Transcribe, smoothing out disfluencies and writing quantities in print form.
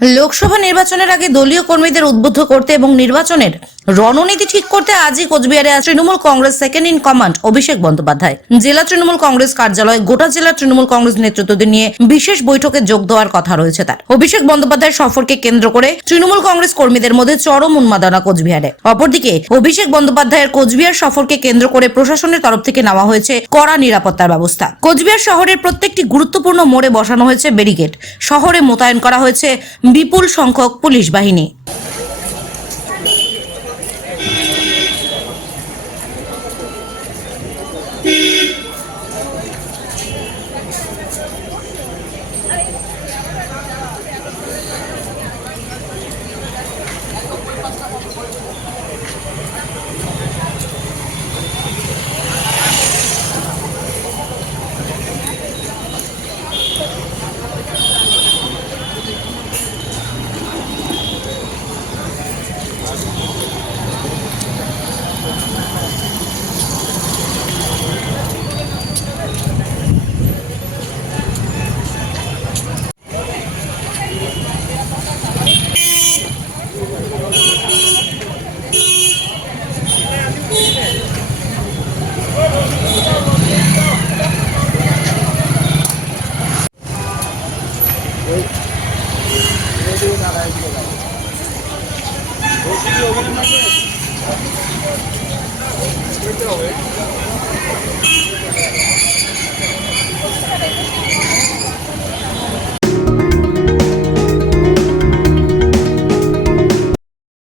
লোকসভা নির্বাচনের আগে দলীয় কর্মীদের উদ্বুদ্ধ করতে এবং নির্বাচনের রণনীতি ঠিক করতে আজই কোচবিহারে Trinamool Congress second in command Abhishek Bandyopadhyay জেলা তৃণমূল কংগ্রেস কার্যালয়ে গোটা জেলা তৃণমূল কংগ্রেস নেতৃত্বদের নিয়ে বিশেষ বৈঠকে যোগ দেওয়ার কথা রয়েছে তার। অভিষেক বন্দ্যোপাধ্যায়ের সফরকে কেন্দ্র করে তৃণমূল কংগ্রেস কর্মীদের মধ্যে চরম উন্মাদনা কোচবিহারে। অপরদিকে অভিষেক বন্দ্যোপাধ্যায়ের কোচবিহার সফরকে কেন্দ্র করে প্রশাসনের তরফ থেকে নেওয়া হয়েছে কড়া নিরাপত্তার ব্যবস্থা। কোচবিহার শহরের প্রত্যেকটি গুরুত্বপূর্ণ মোড়ে বসানো হয়েছে ব্যারিকেড। শহরে মোতায়েন করা হয়েছে বিপুল সংখ্যক পুলিশ বাহিনী।